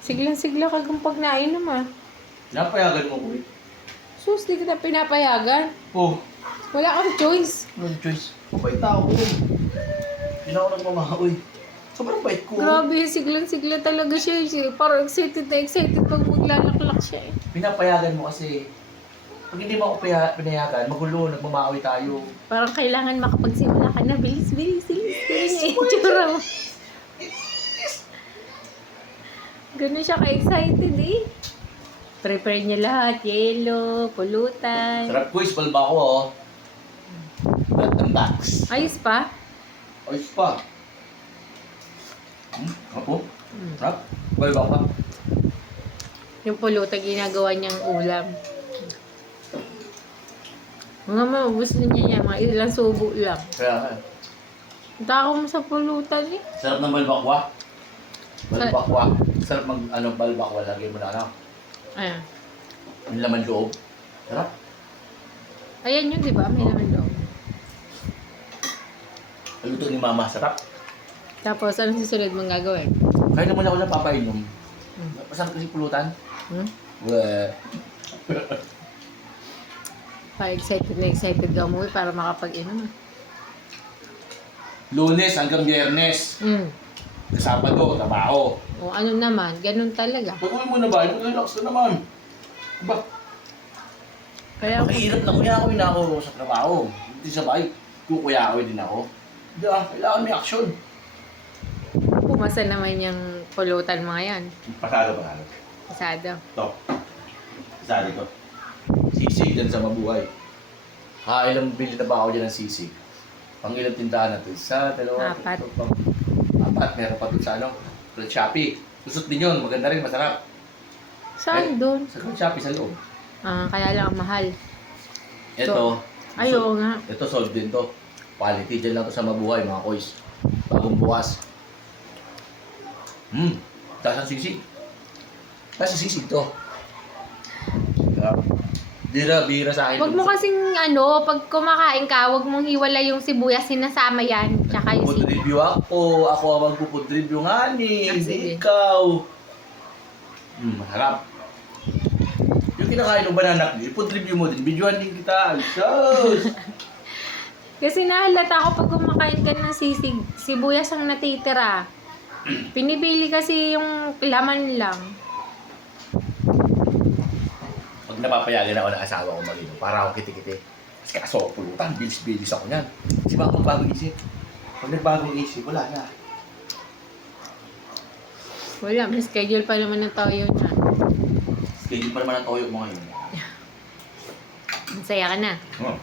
Siglang-sigla ka kung pag nainom ah. Napayagan mo ko eh. Sus, di kita pinapayagan. Oh, Wala kang choice. anong choice? Mabait ako. Hindi na ako nagmamahaw eh. Sobrang bait ko. Grabe, siglang-sigla talaga siya. Parang excited na excited pag maglalaklak siya eh. Pinapayagan mo kasi. Pag hindi mo ako pinayagan, magulo, nagmamahawi tayo. Parang kailangan makapagsimula ka na. Bilis, bilis, bilis. Ganun yung itsura mo. Ganun siya ka-excited eh. Prepare niya lahat. Yelo, pulutan. Sarap quiz, balba ko oh. Lahat ng box. Ayos pa? Ayos pa. Apo? Sarap. Balba ka. Yung pulutan ginagawa niyang ulam. Mga maubos na niya yan. Mga ilang subo lang. Kaya nga. Tako mo sa pulutan eh. Sarap ng balbakwa. Balbakwa. Sarap mag, balbakwa. Lagay mo na ano. Ayan. Yung laman loob. Sarap. Ayan yun, di ba? May naman loob. Luto ni mama. Sarap. Tapos, anong susunod mong gagawin? Kaya naman ako na papainom. Masarap kasi pulutan. Hmm? Weh. Pa-excited na excited ka umuwi para makapag-inom. Lunes hanggang Biyernes. Sabado, trabaho. O ano naman, ganun talaga. Pag uwi mo na ba? Relax na naman. Ba? Kaya Mahirap na kuya ako na ako sa trabaho. Hindi sabay. Kukuya ako din ako. Hindi kailangan may action. pumasa naman yung pulutan mga yan. Pasado. Pasado. Ito. Pasado ito. Sisig dyan sa mabuhay. Ilang bili na ba ako dyan ng sisig? Pang ilang tindahan na ito? Isa, dalawa, Apat. tatlo, apat. Meron pa doon sa Grand Shopee. Lusot din yun. Maganda rin, masarap. Saan doon? Sa Grand Shopee, sa loob. Kaya lang ang mahal. Ito. Ay, oo nga. Ito, sold din to. Quality. Dyan lang to sa mabuhay, mga koys. Bagong bukas. Taas ang sisig. Taas ang sisig to. Bira sa akin. Wag mo kasing pag kumakain ka, wag mong hiwalay yung sibuyas, sinasama yan. Tsaka yung Food review ako. Ako ang magpo-food review nga ni. Sige. Hindi ikaw. Masarap. Yung kinakain ng banana clear, food review mo din. Videoan din kita. Sus! Kasi nahalata ako pag kumakain ka ng sisig, sibuyas ang natitira. Pinipili kasi yung laman lang. Pag napapayagan ako ng asawa ko mag-inom, para ako kiti-kiti. Kasi kaso ako pulutan, bilis-bilis ako niyan. Kasi baka magbagong isip. Pag nagbagong isip, wala na. Wala, may schedule pa naman ng toyo na. Schedule pa naman ang toyo mo ngayon. Masaya ka na. Oh.